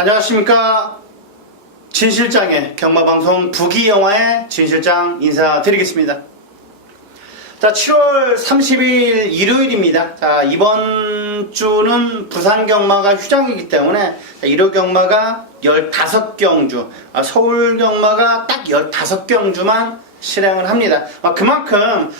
안녕하십니까. 진실장의 경마방송 부기영화의 진실장 인사드리겠습니다. 자, 7월 30일 일요일입니다. 자, 이번 주는 부산 경마가 휴장이기 때문에 일요 경마가 15경주, 서울 경마가 딱 15경주만 실행을 합니다. 그만큼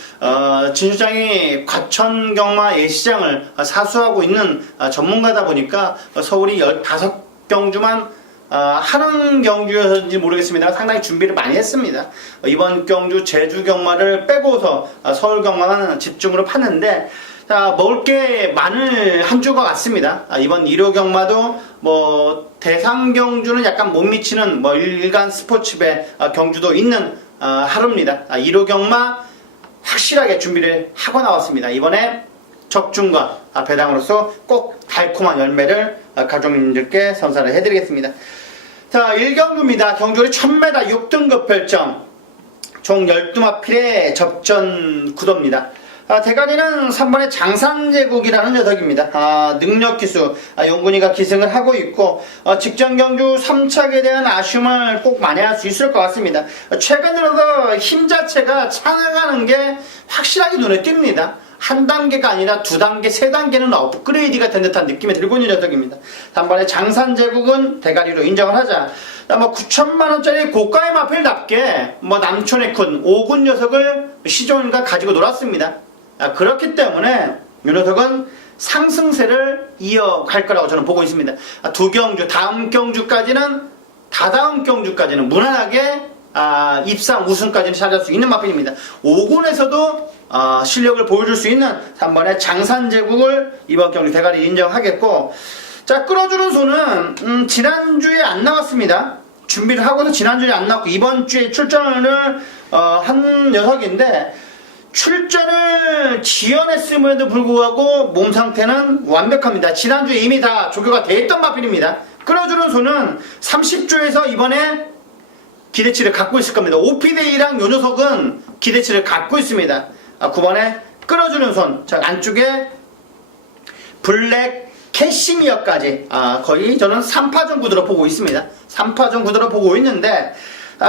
진실장이 과천 경마 예시장을 사수하고 있는 전문가다 보니까 서울이 15경주만 하는 경주였는지 모르겠습니다. 상당히 준비를 많이 했습니다. 이번 경주 제주 경마를 빼고서 서울 경마는 집중으로 팠는데, 자, 먹을 게 많은 한 주가 같습니다. 이번 1호 경마도 대상 경주는 약간 못 미치는 일간 스포츠배 경주도 있는 하루입니다. 1호 경마 확실하게 준비를 하고 나왔습니다. 이번에 적중과 배당으로서 꼭 달콤한 열매를 가족님들께 선사를 해드리겠습니다. 자, 1경주입니다. 경주리 1000m 6등급 별점, 총 12마필의 접전 구도입니다. 대가리는 3번의 장산제국이라는 녀석입니다. 능력기수, 용군이가 기승을 하고 있고, 직전 경주 3착에 대한 아쉬움을 꼭 만회할 수 있을 것 같습니다. 최근 들어서 힘 자체가 차나가는 게 확실하게 눈에 띕니다. 한 단계가 아니라 두 단계, 세 단계는 업그레이드가 된 듯한 느낌이 들고 있는 녀석입니다. 단번에 장산제국은 대가리로 인정을 하자. 9천만원짜리 고가의 마필답게 남촌의 큰 5군 녀석을 시종일관 가지고 놀았습니다. 그렇기 때문에 이 녀석은 상승세를 이어갈 거라고 저는 보고 있습니다. 두 경주, 다음 경주까지는 무난하게 입상 우승까지는 찾을 수 있는 마필입니다. 5군에서도 실력을 보여줄 수 있는 3번의 장산제국을 이번 경주 대가리 인정하겠고, 자, 끌어주는 손은 지난주에 안 나왔습니다. 준비를 하고도 지난주에 안 나왔고 이번 주에 출전을 한 녀석인데, 출전을 지연했음에도 불구하고 몸 상태는 완벽합니다. 지난주에 이미 다 조교가 돼 있던 마필입니다. 끌어주는 손은 30주에서 이번에 기대치를 갖고 있을 겁니다. 오피데이랑 요 녀석은 기대치를 갖고 있습니다. 9번에 끌어주는 손, 자, 안쪽에 블랙 캐시미어까지 거의 저는 3파전 구도로 보고 있습니다. 3파전 구도로 보고 있는데,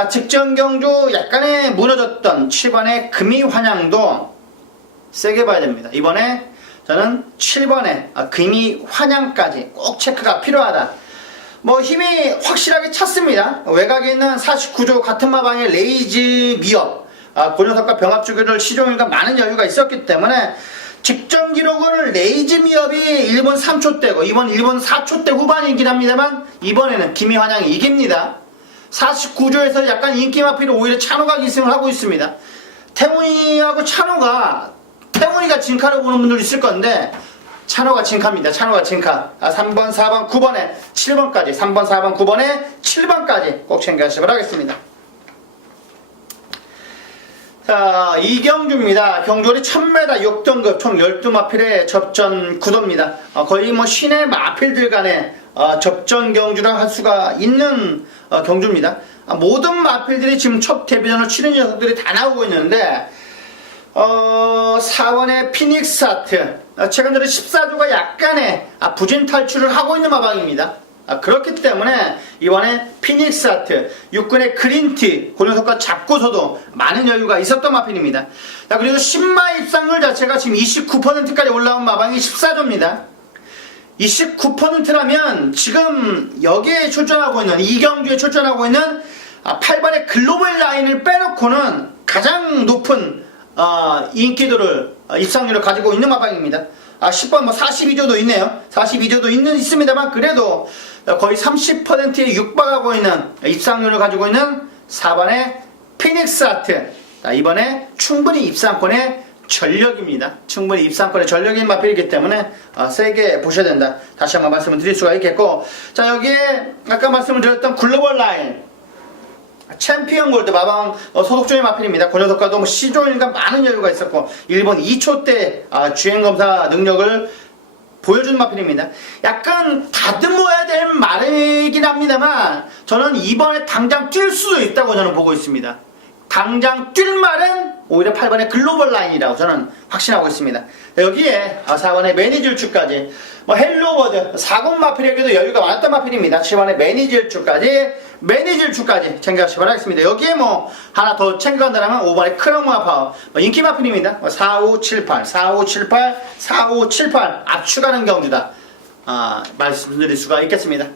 직전 경주 약간의 무너졌던 7번의 금이환양도 세게 봐야 됩니다. 이번에 저는 7번의 금이환양까지 꼭 체크가 필요하다. 힘이 확실하게 찼습니다. 외곽에 있는 49조 같은 마방의 레이즈 미업, 그 녀석과 병합주기를 시종일관 많은 여유가 있었기 때문에 직전 기록은 레이즈 미업이 1분 3초대고 이번 1분 4초대 후반이긴 합니다만, 이번에는 김이환양이 이깁니다. 49조에서 약간 인기 마필이 오히려 찬호가 기승을 하고 있습니다. 태문이하고 태문이가 진카를 보는 분들 있을 건데, 찬호가 진카입니다. 찬호가 진카. 3번, 4번, 9번에 7번까지, 3번, 4번, 9번에 7번까지 꼭 챙겨가시기 바라겠습니다. 자, 이경주입니다. 경주리 1000m 6등급 총 12마필의 접전 구도입니다. 거의 신의 마필들 간의 접전 경주라 할 수가 있는 경주입니다. 모든 마필들이 지금 첫 데뷔전을 치는 녀석들이 다 나오고 있는데, 4번의 피닉스 하트, 최근 들어 14조가 약간의 부진 탈출을 하고 있는 마방입니다. 그렇기 때문에 이번에 피닉스 하트, 6군의 그린티, 그 녀석과 잡고서도 많은 여유가 있었던 마필입니다. 그리고 신마 입상률 자체가 지금 29%까지 올라온 마방이 14조입니다. 29%라면 지금 여기에 출전하고 있는, 이경주에 출전하고 있는 8번의 글로벌 라인을 빼놓고는 가장 높은 인기도를, 입상률을 가지고 있는 마방입니다. 10번 42조도 있네요. 42조도 있습니다만, 그래도 거의 30%에 육박하고 있는 입상률을 가지고 있는 4번의 피닉스 하트. 이번에 충분히 입상권의 전력입니다. 충분히 입상권의 전력인 마필이기 때문에 세게 보셔야 된다. 다시 한번 말씀을 드릴 수가 있겠고, 자, 여기에 아까 말씀을 드렸던 글로벌 라인, 챔피언 골드 마방 소속종의 마필입니다. 그 녀석과도 시종일관 많은 여유가 있었고 1번 2초 때 주행검사 능력을 보여주는 마필입니다. 약간 다듬어야 될 말이긴 합니다만, 저는 이번에 당장 뛸 수도 있다고 저는 보고 있습니다. 당장 뛸 말은 오히려 8번의 글로벌 라인이라고 저는 확신하고 있습니다. 여기에 4번의 매니질주까지 헬로워드 4군 마필에게도 여유가 많았던 마필입니다. 7번의 매니질주까지 챙겨가시기 바라겠습니다. 여기에 하나 더 챙겨간다면 5번의 크로마 파워 인기 마필입니다. 4578 압축하는 경주다 말씀드릴 수가 있겠습니다.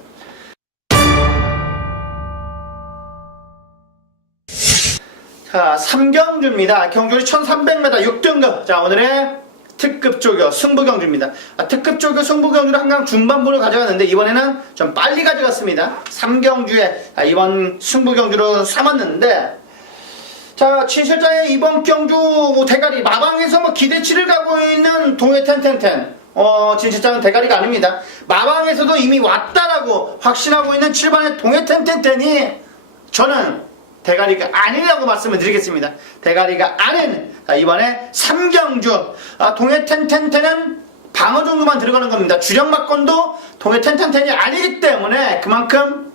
자, 3경주입니다. 경주리 1300m 6등급. 자, 오늘의 특급 조교 승부경주입니다. 특급 조교 승부경주를 한강 중반부를 가져갔는데 이번에는 좀 빨리 가져갔습니다. 3경주에 이번 승부경주로 삼았는데, 자, 진실장의 이번 경주 대가리 마방에서 기대치를 가고 있는 동해 텐텐텐 진실장은 대가리가 아닙니다. 마방에서도 이미 왔다라고 확신하고 있는 7번의 동해 텐텐텐이 저는 대가리가 아니라고 말씀을 드리겠습니다. 대가리가 아닌 이번에 3경주 동해 텐텐텐은 방어 정도만 들어가는 겁니다. 주력 막건도 동해 텐텐텐이 아니기 때문에 그만큼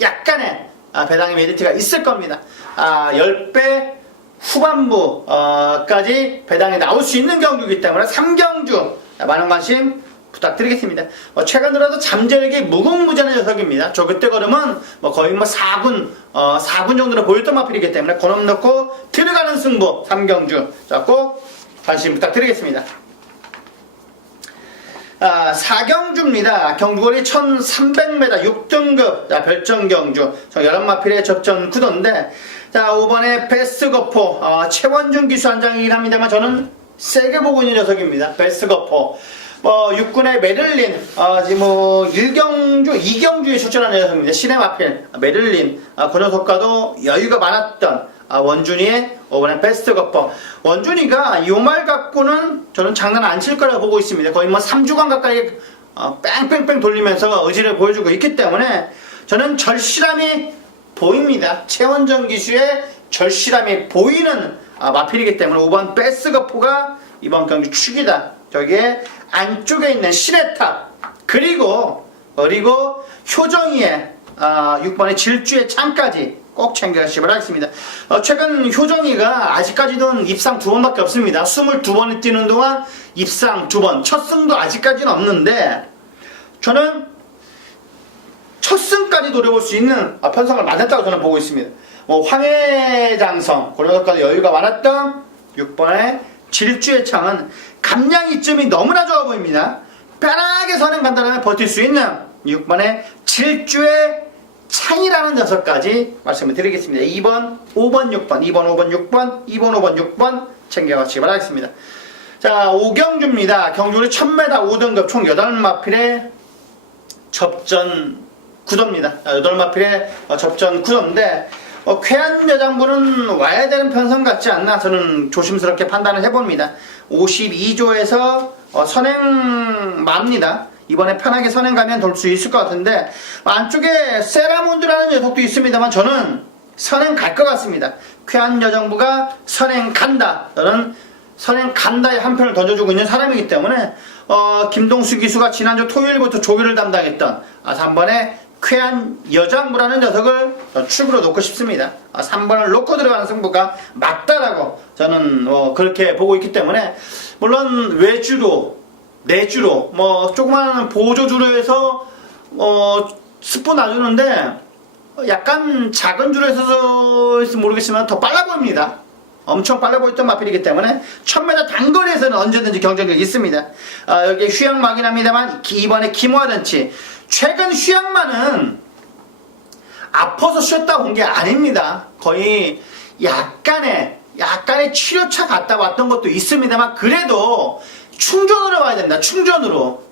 약간의 배당의 메리트가 있을 겁니다. 10배 후반부까지 배당이 나올 수 있는 경주이기 때문에 3경주 많은 관심 부탁드리겠습니다. 최근 들어서 잠재력이 무궁무진한 녀석입니다. 저 그때 걸으면 거의 4군 정도로 보였던 마필이기 때문에 권업 넣고 들어가는 승부 3경주. 자, 꼭 관심 부탁드리겠습니다. 4경주입니다. 경주거리 1300m 6등급 별정 경주. 11마필의 접전 구도인데, 자, 5번의 베스트거포 최원준 기수 한장이긴 합니다만 저는 세게 보고 있는 녀석입니다. 베스트거포 6군의 메를린, 1경주, 2경주에 출전하는 녀석입니다. 시네마필, 메를린, 그 녀석과도 여유가 많았던 원준이의 5번의 베스트 거퍼. 원준이가 요 말 갖고는 저는 장난 안 칠 거라고 보고 있습니다. 거의 3주간 가까이 뺑뺑뺑 돌리면서 의지를 보여주고 있기 때문에 저는 절실함이 보입니다. 최원정 기수의 절실함이 보이는 마필이기 때문에 5번 베스트 거퍼가 이번 경주 축이다. 저기에 안쪽에 있는 시네탑 그리고 효정이의 6번의 질주의 창까지 꼭 챙겨가시기 바라겠습니다. 최근 효정이가 아직까지는 입상 2번밖에 없습니다. 22번을 뛰는 동안 입상 2번, 첫 승도 아직까지는 없는데 저는 첫 승까지 노려볼 수 있는 편성을 만났다고 저는 보고 있습니다. 황해장성, 고려도까지 여유가 많았던 6번의 질주의 창은 감량 이점이 너무나 좋아 보입니다. 편하게 선행 간다면 버틸 수 있는 6번의 질주의 창이라는 녀석까지 말씀을 드리겠습니다. 2번, 5번, 6번, 2번, 5번, 6번, 2번, 5번, 6번 챙겨가시기 바라겠습니다. 자, 5경주입니다. 경주리 1000m 5등급 총 8마필의 접전 구도입니다. 8마필의 접전 구도인데 쾌한 여장부는 와야 되는 편성 같지 않나 저는 조심스럽게 판단을 해봅니다. 52조에서 선행 맙니다. 이번에 편하게 선행 가면 돌 수 있을 것 같은데 안쪽에 세라몬드라는 녀석도 있습니다만 저는 선행 갈 것 같습니다. 쾌한 여정부가 선행 간다. 저는 선행 간다의 한 편을 던져주고 있는 사람이기 때문에 김동수 기수가 지난주 토요일부터 조교를 담당했던 3번의 쾌한 여장부라는 녀석을 축으로 놓고 싶습니다. 3번을 놓고 들어가는 승부가 맞다라고 저는 그렇게 보고 있기 때문에 물론 외주로 내주로 조그마한 보조주로 해서 스포 놔주는데 약간 작은 주로 해서 모르겠지만 더 빨라 보입니다. 엄청 빨라 보였던 마필이기 때문에 1000m 단거리에서는 언제든지 경쟁력이 있습니다. 여기 휘양막이긴 합니다만 이번에 김화던치 최근 휘양만은 아파서 쉬었다 온 게 아닙니다. 거의 약간의 치료차 갔다 왔던 것도 있습니다만 그래도 충전으로 와야 된다. 충전으로.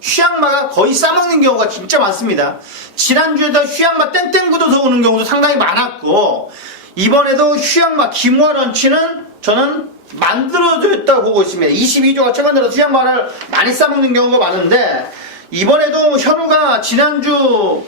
휘양마가 거의 싸먹는 경우가 진짜 많습니다. 지난주에도 휘양마 땡땡 굳어서 오는 경우도 상당히 많았고 이번에도 휘양마 김화런치는 저는 만들어졌다고 보고 있습니다. 22조가 최근 들어서 휘양마를 많이 싸먹는 경우가 많은데 이번에도 현우가 지난주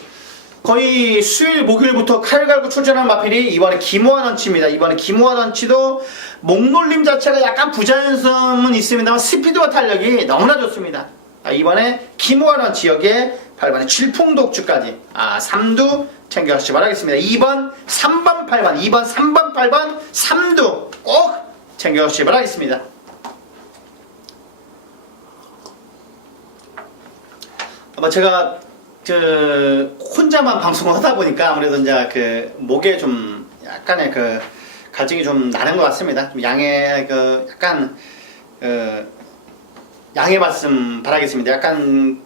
거의 수요일 목요일부터 칼 갈고 출전한 마필이 이번에 김호환런치입니다. 이번에 김호환런치도 목놀림 자체가 약간 부자연성은 있습니다만 스피드와 탄력이 너무나 좋습니다. 이번에 김호환런치 여기에 8번에 칠풍독주까지 3두 챙겨가시기 바라겠습니다. 2번, 3번, 8번, 2번, 3번, 8번, 3두 꼭 챙겨가시기 바라겠습니다. 제가 혼자만 방송을 하다 보니까 아무래도 이제 목에 좀 약간의 갈증이 좀 나는 것 같습니다. 양해 약간 양해 말씀 바라겠습니다. 약간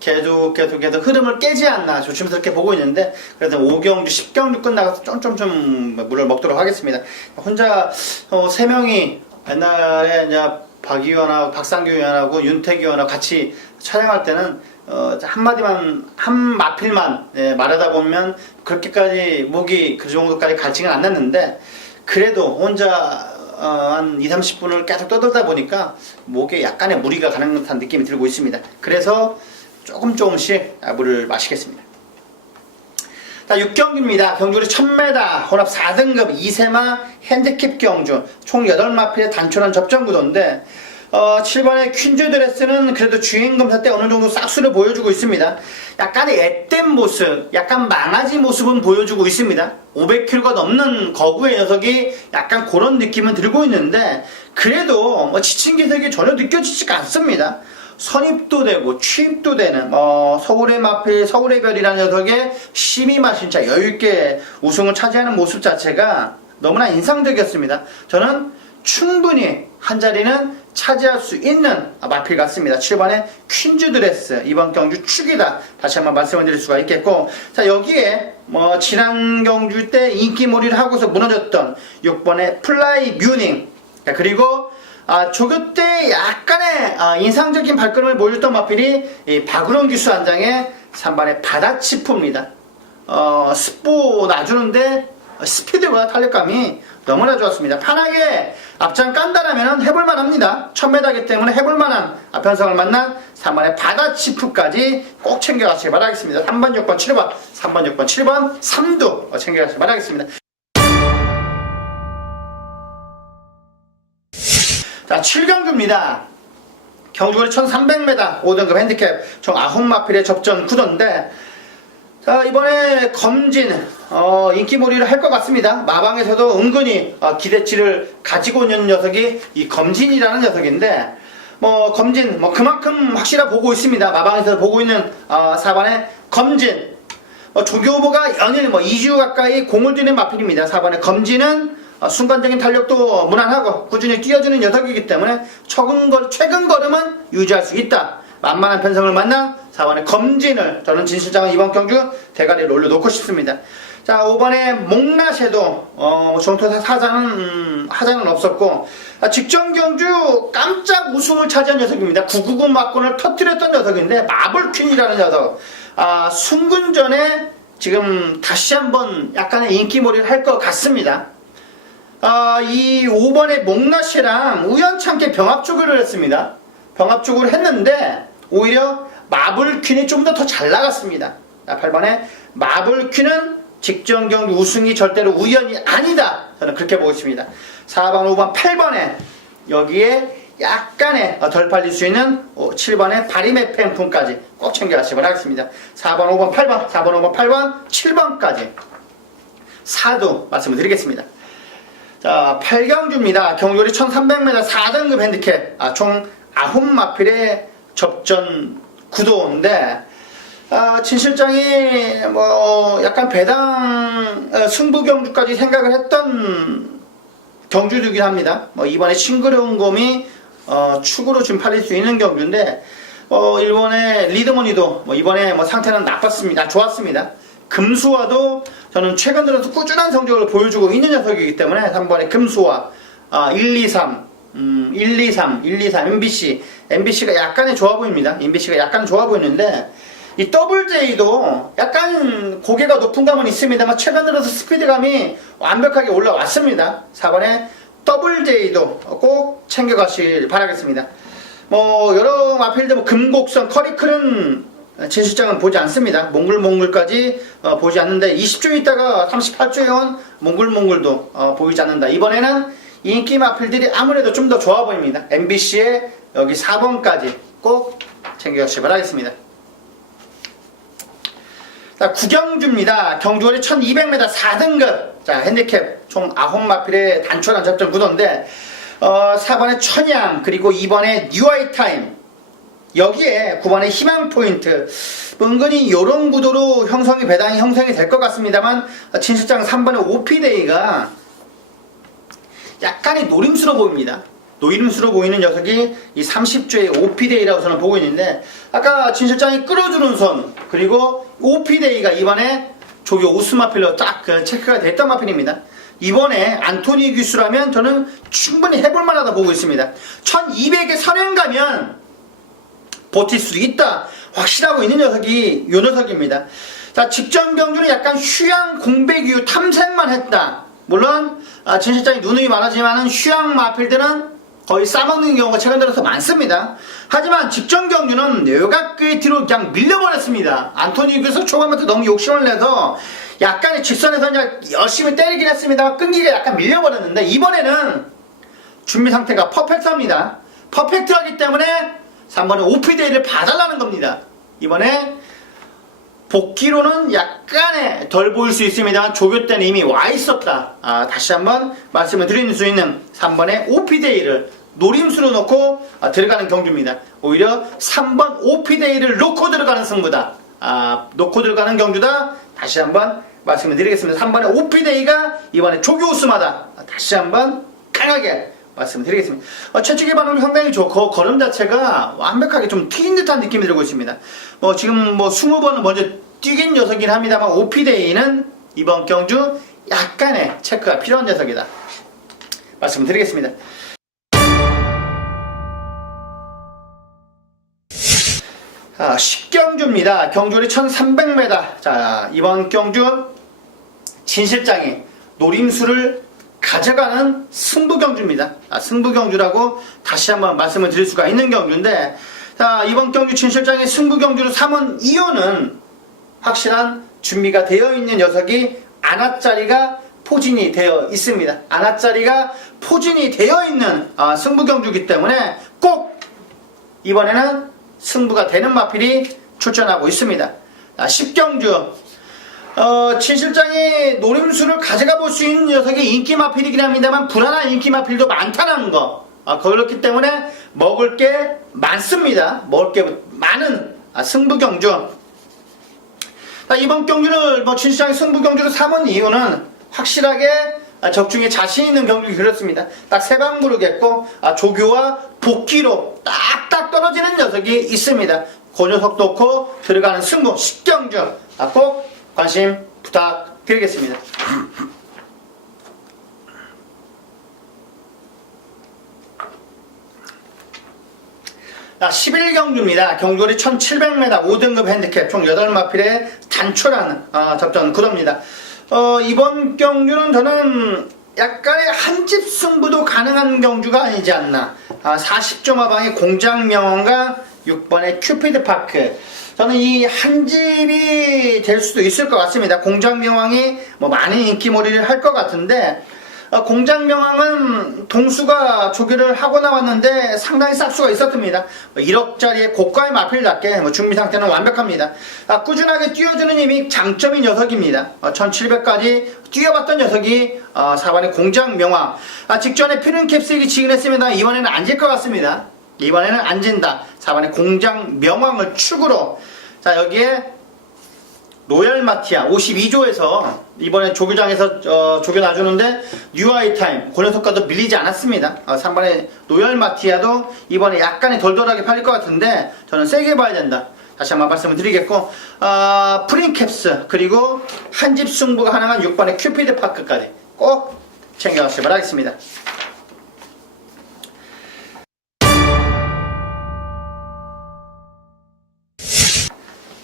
계속 흐름을 깨지 않나 조심스럽게 보고 있는데, 그래도 5경주, 10경주 끝나서 좀 물을 먹도록 하겠습니다. 혼자 3명이 옛날에 이제 박 의원하고 박상규 의원하고 윤택 의원하고 같이 촬영할 때는 한 마필만 말하다 보면 그렇게까지 목이 그 정도까지 갈증은 안 났는데, 그래도 혼자 한 2-30분을 계속 떠들다 보니까 목에 약간의 무리가 가는 듯한 느낌이 들고 있습니다. 그래서 조금씩 물을 마시겠습니다. 자, 6경주입니다. 경주리 1000m 혼합 4등급 2세마 핸디캡 경주 총 8마필의 단촐한 접전 구도인데, 7번의 퀸즈 드레스는 그래도 주행 검사 때 어느 정도 싹수를 보여주고 있습니다. 약간의 앳된 모습, 약간 망아지 모습은 보여주고 있습니다. 500kg가 넘는 거구의 녀석이 약간 그런 느낌은 들고 있는데, 그래도 지친 기색이 전혀 느껴지지가 않습니다. 선입도 되고 취입도 되는 서울의 마필, 서울의 별이라는 녀석의 12마신차 여유있게 우승을 차지하는 모습 자체가 너무나 인상적이었습니다. 저는 충분히 한 자리는 차지할 수 있는 마필 같습니다. 7번의 퀸즈 드레스, 이번 경주 축이다, 다시 한번 말씀을 드릴 수가 있겠고, 자, 여기에 지난 경주 때 인기몰이를 하고서 무너졌던 6번의 플라이 뮤닝, 그리고 조교 때 약간의 인상적인 발걸음을 보여줬던 마필이 이 박은홍 기수 한장의 3번의 바다치프입니다. 스포 놔주는데 스피드와 탄력감이 너무나 좋았습니다. 편하게 앞장 깐다라면 해볼만 합니다. 1000m이기 때문에 해볼만한 편성을 만난 3번의 바다치프까지 꼭 챙겨가시기 바라겠습니다. 3번, 6번, 7번, 3번, 6번, 7번, 3두 챙겨가시기 바라겠습니다. 자, 7경주입니다. 경주거리 1300m 5등급 핸디캡 총 9마필의 접전 구도인데, 자, 이번에 검진 인기몰이를 할 것 같습니다. 마방에서도 은근히 기대치를 가지고 있는 녀석이 이 검진이라는 녀석인데, 검진 그만큼 확실하 보고 있습니다. 마방에서 보고 있는 4번의 검진, 조교보가 연일 2주 가까이 공을 들이는 마필입니다. 4번의 검진은 순간적인 탄력도 무난하고 꾸준히 뛰어주는 녀석이기 때문에 최근 걸음은 유지할 수 있다. 만만한 편성을 만나 4번의 검진을 저는 진실장은 이번 경주 대가리를 올려놓고 싶습니다. 자, 5번의 목라쉐도 정토 하자는 없었고, 직전 경주 깜짝 우승을 차지한 녀석입니다. 999 막권을 터뜨렸던 녀석인데, 마블퀸이라는 녀석, 승근전에 지금 다시 한번 약간의 인기몰이를 할 것 같습니다. 이 5번의 목라쉐랑 우연찮게 병합조교를 했습니다. 병합조교를 했는데 오히려 마블퀸이 좀 더 잘 나갔습니다. 8번의 마블퀸은 직전 경기 우승이 절대로 우연이 아니다, 저는 그렇게 보고 있습니다. 4번, 5번, 8번에 여기에 약간의 덜 팔릴 수 있는 7번의 바리메 팽품까지 꼭 챙겨가시기 바라겠습니다. 4번, 5번, 8번, 4번, 5번, 8번, 7번까지 4두 말씀을 드리겠습니다. 자, 8경주입니다. 경주거리 1300m 4등급 핸디캡 총 9마필의 접전 구도인데, 진 실장이 약간 배당 승부 경주까지 생각을 했던 경주이긴 합니다. 이번에 싱그러운 곰이 축으로 지금 팔릴 수 있는 경주인데, 일본의 리드머니도 이번에 상태는 좋았습니다. 금수와도 저는 최근 들어서 꾸준한 성적을 보여주고 있는 녀석이기 때문에 3번의 금수와 1, 2, 3 MBC가 약간의 좋아 보입니다. MBC가 약간 좋아 보이는데, 이 WJ도 약간 고개가 높은 감은 있습니다만 최근 들어서 스피드감이 완벽하게 올라왔습니다. 4번의 WJ도 꼭 챙겨가시길 바라겠습니다. 여러 마필들 금곡선 커리클은 진 실장은 보지 않습니다. 몽글몽글까지 보지 않는데, 20주 있다가 38주에 온 몽글몽글도 보이지 않는다. 이번에는 인기 마필들이 아무래도 좀 더 좋아 보입니다. MBC에 여기 4번까지 꼭 챙겨가시기 바라겠습니다. 자, 구경주입니다. 경주거리 1200m 4등급. 자, 핸디캡 총 9마필의 단촐한 접전 구도인데, 4번에 천양, 그리고 2번에 뉴아이타임. 여기에 9번에 희망포인트. 은근히 요런 구도로 배당이 형성이 될 것 같습니다만, 진실장 3번에 오피데이가 약간의 노림수로 보입니다. 노림수로 보이는 녀석이 이 30조의 오피데이라고 저는 보고 있는데, 아까 진실장이 끌어주는 손, 그리고 오피데이가 이번에 조교 오스마필로 딱 체크가 됐던 마필입니다. 이번에 안토니 규수라면 저는 충분히 해볼만하다 보고 있습니다. 1200에 선행 가면 버틸 수 있다 확실하고 있는 녀석이 요 녀석입니다. 자, 직전 경주는 약간 휴양 공백 이후 탐색만 했다. 물론 진실장이 누누이 말하지만은 휴양 마필들은 거의 싸먹는 경우가 최근 들어서 많습니다. 하지만 직전 경주는 외곽 뒤로 그냥 밀려버렸습니다. 안토니 규수 초반부터 너무 욕심을 내서 약간의 직선에서 그냥 열심히 때리긴 했습니다. 끈기가 약간 밀려버렸는데, 이번에는 준비 상태가 퍼펙트합니다. 퍼펙트하기 때문에 3번에 오피데이를 봐달라는 겁니다. 이번에 복귀로는 약간의 덜 보일 수 있습니다만 조교 때는 이미 와 있었다. 다시 한번 말씀을 드릴 수 있는 3번의 오피데이를 노림수로 놓고 들어가는 경주입니다. 오히려 3번 오피데이를 놓고 들어가는 승부다. 놓고 들어가는 경주다. 다시 한번 말씀을 드리겠습니다. 3번의 오피데이가 이번에 조교 우승하다. 다시 한번 강하게 말씀드리겠습니다. 최측의 반응이 상당히 좋고 걸음 자체가 완벽하게 좀 튀긴 듯한 느낌이 들고 있습니다. 지금 20번은 먼저 뛰긴 녀석이긴 합니다만 오피데이는 이번 경주 약간의 체크가 필요한 녀석이다. 말씀드리겠습니다. 자, 10경주입니다. 경주거리 1300m. 자, 이번 경주 진실장이 노림수를 가져가는 승부경주입니다. 승부경주라고 다시 한번 말씀을 드릴 수가 있는 경주인데, 자, 이번 경주 진실장의 승부경주로 삼은 이유는 확실한 준비가 되어 있는 녀석이 안아짜리가 포진이 되어 있습니다. 안아짜리가 포진이 되어 있는 승부경주이기 때문에 꼭 이번에는 승부가 되는 마필이 출전하고 있습니다. 10경주 진실장이 노림수를 가져가 볼 수 있는 녀석이 인기 마필이긴 합니다만 불안한 인기 마필도 많다는 거. 그렇기 때문에 먹을 게 많습니다. 먹을 게 많은 승부경주. 이번 경주를 진실장이 승부경주로 삼은 이유는 확실하게 적중에 자신 있는 경주가 그렇습니다. 딱 세 방 부르겠고 조교와 복귀로 딱딱 떨어지는 녀석이 있습니다. 그 녀석 놓고 들어가는 승부 10경주 꼭 관심 부탁드리겠습니다. 자, 11경주입니다. 경주거리 1700m 5등급 핸디캡 총 8마필의 단촐한 접전 구도입니다. 이번 경주는 저는 약간의 한집 승부도 가능한 경주가 아니지 않나. 40점 하방의 공장명언과 6번의 큐피드파크. 저는 이 한집이 될 수도 있을 것 같습니다. 공장명왕이 많은 인기몰이를 할 것 같은데, 공장명왕은 동수가 조교를 하고 나왔는데 상당히 싹수가 있었습니다. 1억짜리의 고가의 마필답게 준비 상태는 완벽합니다. 꾸준하게 뛰어주는 힘이 장점인 녀석입니다. 1700까지 뛰어봤던 녀석이 4번의 공장명왕. 직전에 피눈캡스에게 지긴 했습니다. 이번에는 안 질 것 같습니다. 이번에는 안 진다. 4번의 공장명왕을 축으로. 자, 여기에 로얄마티아 52조에서 이번에 조교장에서 조교 놔주는데 뉴아이타임 그 녀석과도 밀리지 않았습니다. 3번에 로얄마티아도 이번에 약간의 덜덜하게 팔릴 것 같은데 저는 세게 봐야 된다. 다시 한번 말씀을 드리겠고, 프린캡스 그리고 한집 승부가 가능한 6번의 큐피드 파크까지 꼭 챙겨가시기 바라겠습니다.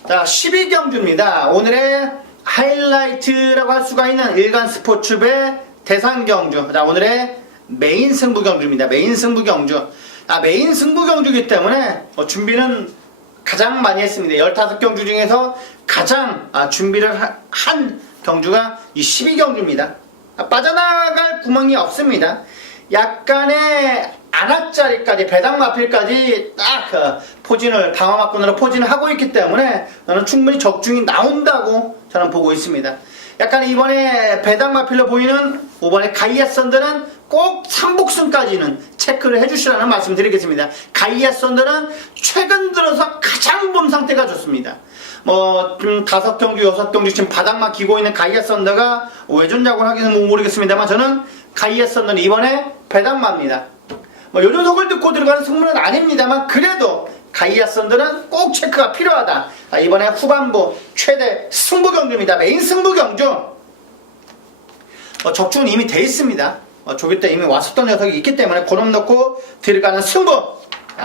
자, 12경주입니다. 오늘의 하이라이트라고 할 수가 있는 일간스포츠배 대상경주. 자, 오늘의 메인 승부경주입니다. 메인 승부경주. 메인 승부경주이기 때문에 준비는 가장 많이 했습니다. 15경주 중에서 가장 준비를 한 경주가 이 12경주입니다. 빠져나갈 구멍이 없습니다. 약간의 안압자리까지 배당 마필까지 딱 포진을 당화막군으로 포진을 하고 있기 때문에 저는 충분히 적중이 나온다고 저는 보고 있습니다. 약간 이번에 배당 마필로 보이는 5번의 가이아 썬더는 꼭 삼복승까지는 체크를 해주시라는 말씀 드리겠습니다. 가이아 썬더는 최근 들어서 가장 몸 상태가 좋습니다. 뭐 5경주 6경주 지금 바닥만 기고 있는 가이아 썬더가 외전작을 하기는 모르겠습니다만 저는 가이아 썬더는 이번에 배당마입니다. 뭐 요전속을 듣고 들어가는 승부는 아닙니다만 그래도 가이아 썬더는 꼭 체크가 필요하다. 이번에 후반부 최대 승부 경주입니다. 메인 승부 경주. 적중은 이미 돼 있습니다. 조기 때 이미 왔었던 녀석이 있기 때문에 고름 넣고 들어가는 승부.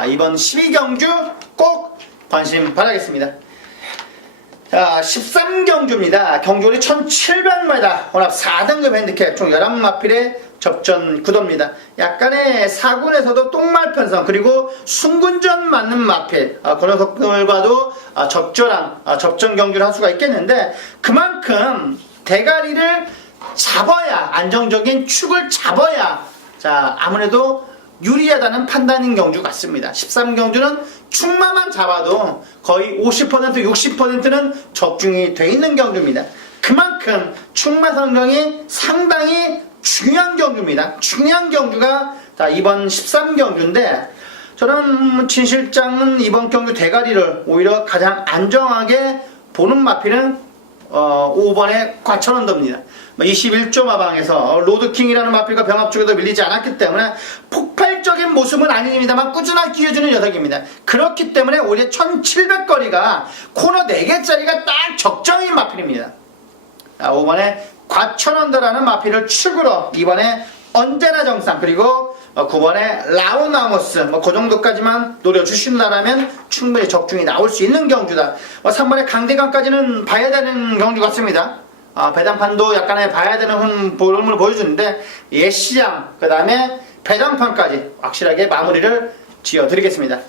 이번 12경주 꼭 관심 바라겠습니다. 자, 13경주입니다. 경주거리 1700m, 혼합 4등급 핸디캡, 총 11마필의 접전 구도입니다. 약간의 4군에서도 똥말 편성, 그리고 순군전 맞는 마필, 그 녀석들과도 적절한 접전 경주를 할 수가 있겠는데, 그만큼 대가리를 잡아야, 안정적인 축을 잡아야, 자, 아무래도 유리하다는 판단인 경주 같습니다. 13경주는 축마만 잡아도 거의 50%, 60%는 적중이 돼 있는 경주입니다. 그만큼 축마 성적이 상당히 중요한 경주입니다. 중요한 경주가 이번 13경주인데 저는 진 실장은 이번 경주 대가리를 오히려 가장 안정하게 보는 마필은 5번의 과천언더입니다. 21조 마방에서 로드킹이라는 마필과 병합 쪽에도 밀리지 않았기 때문에 폭발적인 모습은 아닙니다만 꾸준하게 뛰어주는 녀석입니다. 그렇기 때문에 오히려 1700거리가 코너 4개짜리가 딱 적정인 마필입니다. 5번에 과천언더라는 마필을 축으로 이번에 언제나 정상, 그리고 9번에 라우나모스, 그 정도까지만 노려주신다라면 충분히 적중이 나올 수 있는 경주다. 3번에 강대강까지는 봐야 되는 경주 같습니다. 배당판도 약간의 봐야 되는 보름을 보여주는데 예시장, 그 다음에 배당판까지 확실하게 마무리를 지어드리겠습니다.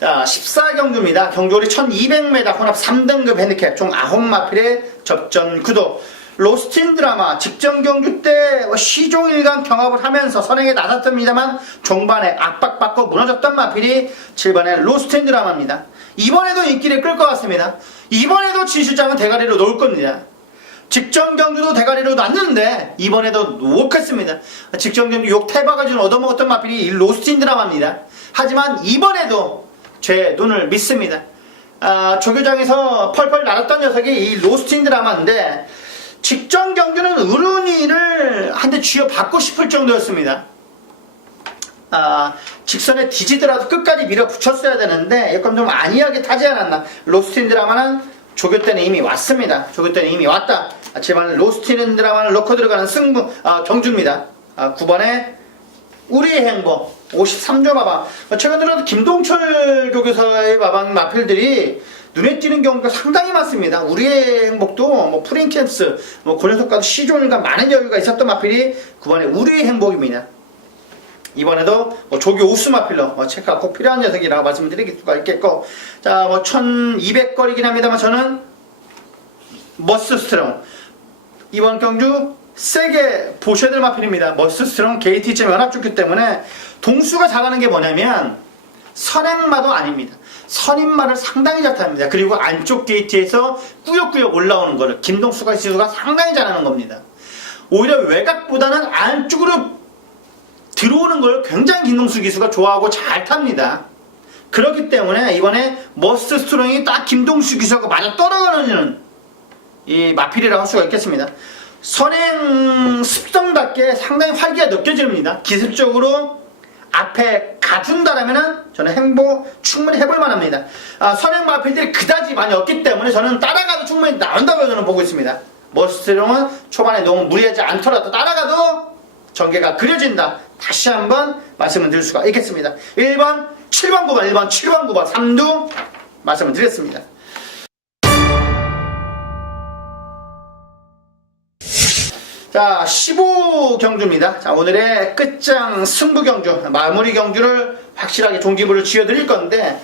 자, 14경주입니다. 경주거리 1200m, 혼합 3등급 핸디캡, 총 9마필의 접전 구도. 로스틴 드라마 직전 경주 때 시종일관 경합을 하면서 선행에 나섰습니다만 종반에 압박받고 무너졌던 마필이 7번의 로스틴 드라마입니다. 이번에도 인기를 끌 것 같습니다. 이번에도 진실장은 대가리로 놓을 겁니다. 직전 경주도 대가리로 놨는데 이번에도 놓겠습니다. 직전 경주 욕 태바가지고 얻어먹었던 마필이 이 로스틴 드라마입니다. 하지만 이번에도 제 눈을 믿습니다. 조교장에서 펄펄 날았던 녀석이 이 로스틴 드라마인데 직전 경주는 으르니를 한 대 쥐어받고 싶을 정도였습니다. 직선에 뒤지더라도 끝까지 밀어붙였어야 되는데 약간 좀 안이하게 타지 않았나. 로스틴 드라마는 조교 때는 이미 왔습니다. 조교 때는 이미 왔다. 제발 로스틴 드라마를 넣고 들어가는 승부 경주입니다. 9번에 우리의 행보 53조 마방. 최근 들어도 김동철 교교사의 마방 마필들이 눈에 띄는 경우가 상당히 많습니다. 우리의 행복도 프린캠스, 그 녀석과도 시종일관 많은 여유가 있었던 마필이 9번에 우리의 행복입니다. 이번에도 조교 우수 마필로 체크가 꼭 필요한 녀석이라고 말씀드릴 수가 있겠고, 자, 1200거리긴 합니다만 저는 머스스트롱 이번 경주 세게 보셔야 될 마필입니다. 머스스트롱 게이트점 연합 좋기 때문에 동수가 잘하는 게 뭐냐면 선행마도 아닙니다. 선임마를 상당히 잘 탑니다. 그리고 안쪽 게이트에서 꾸역꾸역 올라오는 거를 김동수가 지수가 상당히 잘하는 겁니다. 오히려 외곽보다는 안쪽으로 들어오는 걸 굉장히 김동수 기수가 좋아하고 잘 탑니다. 그렇기 때문에 이번에 머스트 스트롱이 딱 김동수 기수가 맞아 떨어가는 이 마필이라고 할 수가 있겠습니다. 선행 습성답게 상당히 활기가 느껴집니다. 기술적으로 앞에 가준다라면은 저는 행보 충분히 해볼 만합니다. 선행 마필들이 그다지 많이 없기 때문에 저는 따라가도 충분히 나온다고 저는 보고 있습니다. 머스트롱은 초반에 너무 무리하지 않더라도 따라가도 전개가 그려진다. 다시 한번 말씀을 드릴 수가 있겠습니다. 1번, 7번, 9번, 1번, 7번, 9번, 3두 말씀을 드렸습니다. 자, 15경주입니다. 자, 오늘의 끝장 승부 경주, 마무리 경주를 확실하게 종지부를 지어드릴 건데,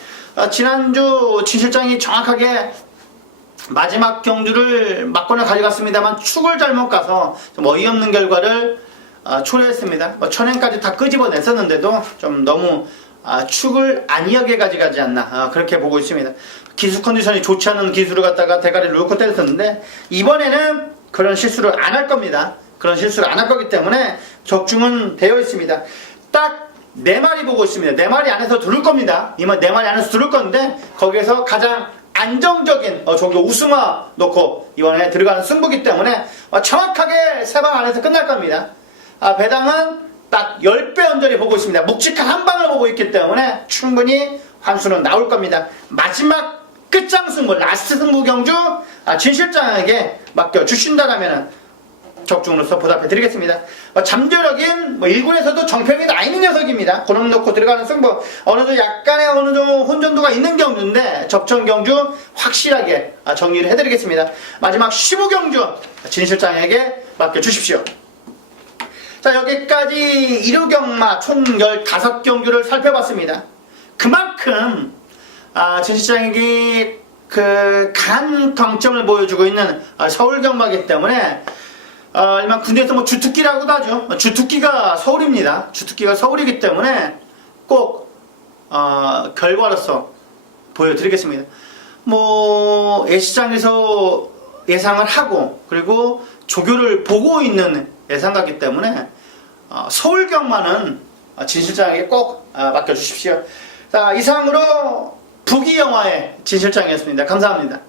지난주 진 실장이 정확하게 마지막 경주를 막권을 가져갔습니다만 축을 잘못 가서 좀 어이없는 결과를 초래했습니다. 천행까지 다 끄집어냈었는데도 좀 너무 축을 안이하게 가져가지 않나 그렇게 보고 있습니다. 기수 컨디션이 좋지 않은 기수를 갖다가 대가리를 놓고 때렸었는데 이번에는 그런 실수를 안 할 겁니다. 그런 실수를 안 할 거기 때문에 적중은 되어 있습니다. 딱 4마리 보고 있습니다. 4마리 안에서 두를 겁니다. 이만 4마리 안에서 두를 건데 거기에서 가장 안정적인 저기 우승화 놓고 이번에 들어가는 승부기 때문에 정확하게 3방 안에서 끝날 겁니다. 배당은 딱 10배 언저리 보고 있습니다. 묵직한 한 방을 보고 있기 때문에 충분히 환수는 나올 겁니다. 마지막 끝장 승부, 라스트 승부 경주 진 실장에게 맡겨주신다라면 적중으로서 보답해 드리겠습니다. 잠재력인 1군에서도 정평이 나 있는 녀석입니다. 그놈 놓고 들어가는 승부 어느 정도 약간의 어느 정도 혼전도가 있는 경주인데 접전 경주 확실하게 정리를 해드리겠습니다. 마지막 15경주 진 실장에게 맡겨주십시오. 자, 여기까지 일요경마 총 15경주를 살펴봤습니다. 그만큼 진 실장에게 간 강점을 보여주고 있는 서울경마이기 때문에 일반 군대에서 주특기라고도 하죠. 주특기가 서울입니다. 주특기가 서울이기 때문에 꼭 결과로서 보여드리겠습니다. 예시장에서 예상을 하고 그리고 조교를 보고 있는 예상가기 때문에 서울경마는 진 실장에게 꼭 맡겨주십시오. 자, 이상으로 부기영화의 진 실장이었습니다. 감사합니다.